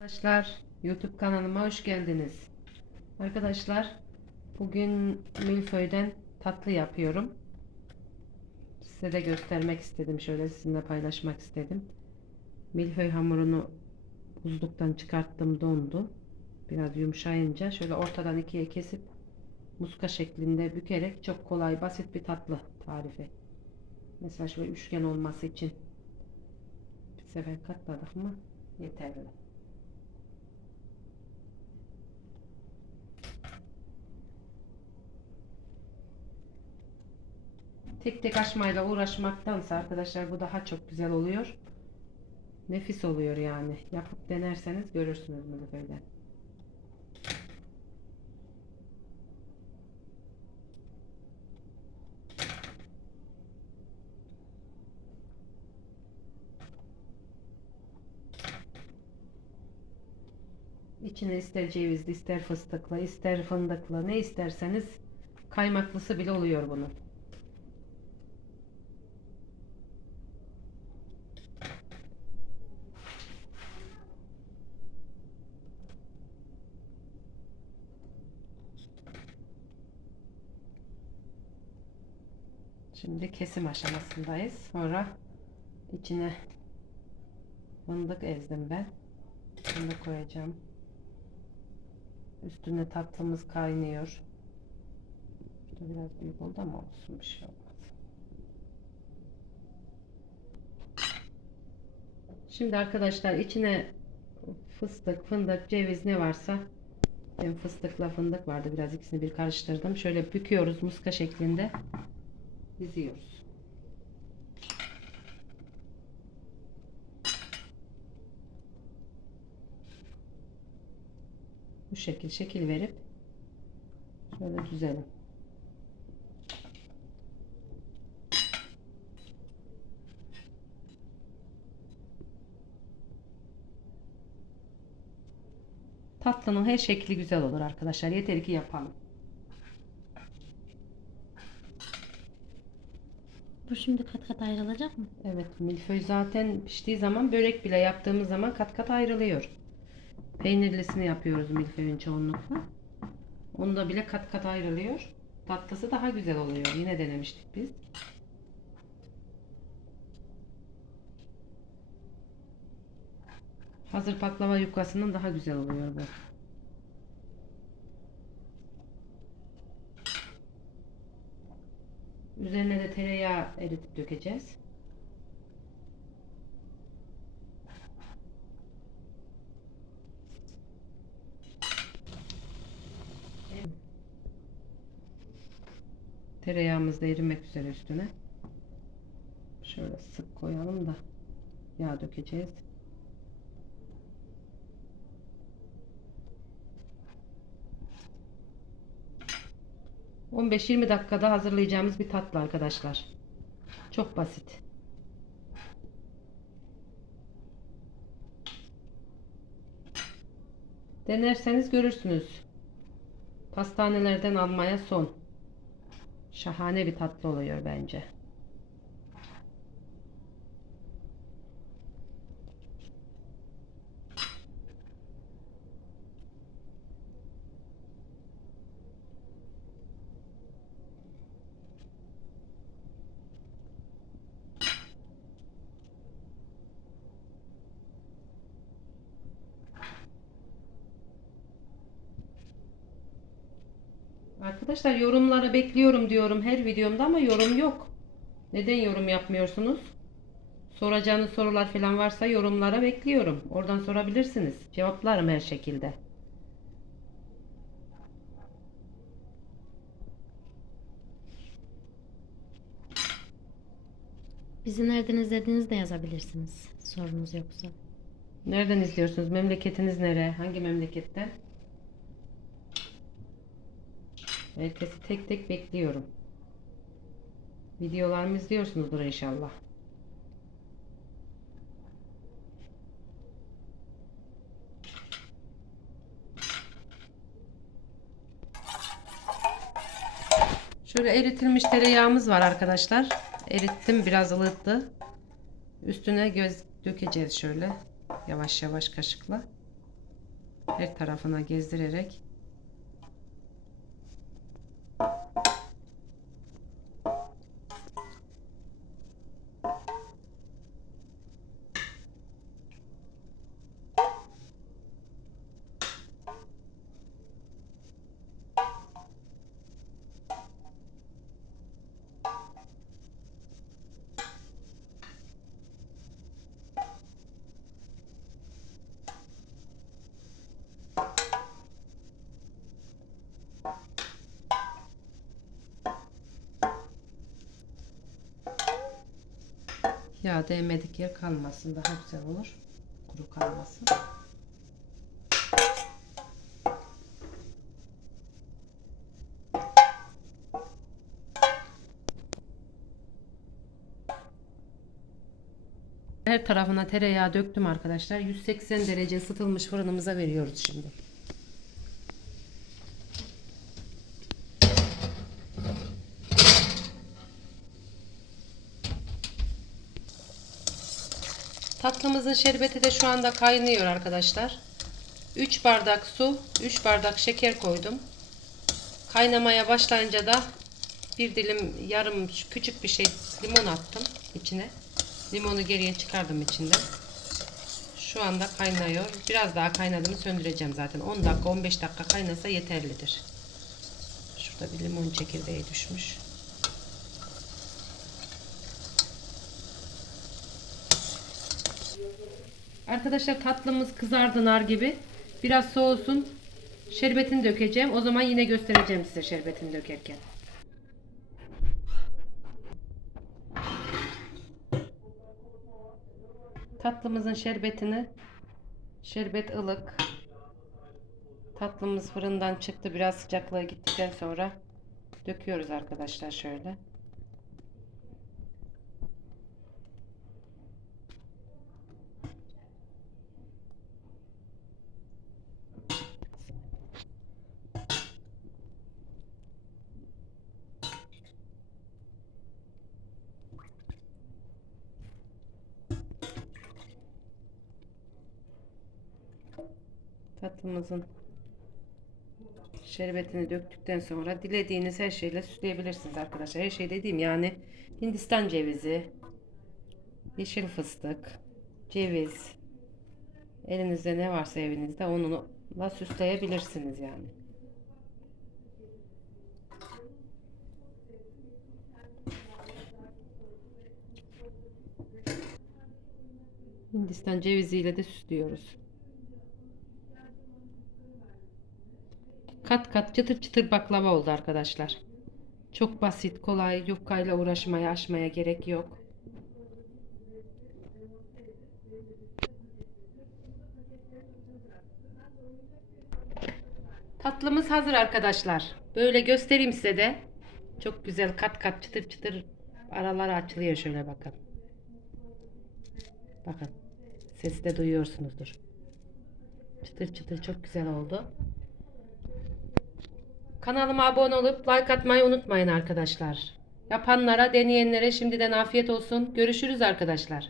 Arkadaşlar YouTube kanalıma hoş geldiniz. Arkadaşlar bugün milföyden tatlı yapıyorum. Size de göstermek istedim. Şöyle sizinle paylaşmak istedim. Milföy hamurunu buzluktan çıkarttım dondu. Biraz yumuşayınca şöyle ortadan ikiye kesip muska şeklinde bükerek çok kolay basit bir tatlı tarifi. Mesela şöyle üçgen olması için bir sefer katladık mı yeterli. Tek tek açmayla uğraşmaktansa arkadaşlar bu daha çok güzel oluyor. Nefis oluyor yani. Yapıp denerseniz görürsünüz bunu böyle. İçine ister cevizli, ister fıstıklı, ister fındıklı, ne isterseniz kaymaklısı bile oluyor bunun. Şimdi kesim aşamasındayız. Sonra içine fındık ezdim ben. Fındık koyacağım. Üstüne tatlımız kaynıyor. Şurada biraz büyük oldu ama olsun bir şey olmaz. Şimdi arkadaşlar içine fıstık, fındık, ceviz ne varsa ben fıstıkla fındık vardı. Biraz ikisini bir karıştırdım. Şöyle büküyoruz muska şeklinde diziyoruz. Bu şekil şekil verip şöyle düzelim. Tatlının her şekli güzel olur arkadaşlar. Yeter ki yapalım. Bu şimdi kat kat ayrılacak mı? Evet, milföy zaten piştiği zaman börek bile yaptığımız zaman kat kat ayrılıyor. Peynirlisini yapıyoruz milföyün çoğunlukla. Onda bile kat kat ayrılıyor. Tatlısı daha güzel oluyor. Yine denemiştik biz. Hazır baklava yufkasının daha güzel oluyor bu. Tereyağı eritip dökeceğiz. Tereyağımız da erimek üzere üstüne. Şöyle sık koyalım da yağ dökeceğiz. ...15-20 dakikada hazırlayacağımız bir tatlı arkadaşlar. Çok basit. Denerseniz görürsünüz. Pastanelerden almaya son. Şahane bir tatlı oluyor bence. Arkadaşlar yorumlara bekliyorum diyorum her videomda ama yorum yok. Neden yorum yapmıyorsunuz? Soracağınız sorular falan varsa yorumlara bekliyorum. Oradan sorabilirsiniz. Cevaplarım her şekilde. Bizi nereden izlediğinizi de yazabilirsiniz. Sorunuz yoksa. Nereden izliyorsunuz? Memleketiniz nere? Hangi memleketten? Herkesi tek tek bekliyorum. Videolarımı izliyorsunuzdur inşallah. Şöyle eritilmiş tereyağımız var arkadaşlar. Erittim biraz ılıttı. Üstüne göz dökeceğiz şöyle. Yavaş yavaş kaşıkla. her tarafına gezdirerek yağ değmedik yer kalmasın daha güzel olur. Kuru kalmasın. Her tarafına tereyağı döktüm arkadaşlar. 180 derece ısıtılmış fırınımıza veriyoruz şimdi. Tatlımızın şerbeti de şu anda kaynıyor arkadaşlar. 3 bardak su, 3 bardak şeker koydum. Kaynamaya başlayınca da bir dilim yarım küçük bir şey limon attım içine. Limonu geriye çıkardım içinden. Şu anda kaynıyor. Biraz daha kaynadığını söndüreceğim zaten. 10 dakika 15 dakika kaynasa yeterlidir. Şurada bir limon çekirdeği düşmüş. Arkadaşlar tatlımız kızardı nar gibi. Biraz soğusun. Şerbetini dökeceğim. O zaman yine göstereceğim size şerbetini dökerken. Tatlımızın şerbetini şerbet ılık. Tatlımız fırından çıktı. Biraz sıcaklığa gittikten sonra döküyoruz arkadaşlar şöyle. Tatlımızın şerbetini döktükten sonra dilediğiniz her şeyle süsleyebilirsiniz arkadaşlar. Her şey dediğim yani Hindistan cevizi, yeşil fıstık, ceviz, elinizde ne varsa evinizde onunla süsleyebilirsiniz yani. Hindistan ceviziyle de süslüyoruz. Kat kat çıtır çıtır baklava oldu arkadaşlar. Çok basit, kolay, yufkayla uğraşmaya, aşmaya gerek yok. Tatlımız hazır arkadaşlar. Böyle göstereyim size de. Çok güzel kat kat çıtır çıtır araları açılıyor şöyle bakın. Bakın. Sesi de duyuyorsunuzdur. Çıtır çıtır çok güzel oldu. Kanalıma abone olup like atmayı unutmayın arkadaşlar. Yapanlara, deneyenlere şimdiden afiyet olsun. Görüşürüz arkadaşlar.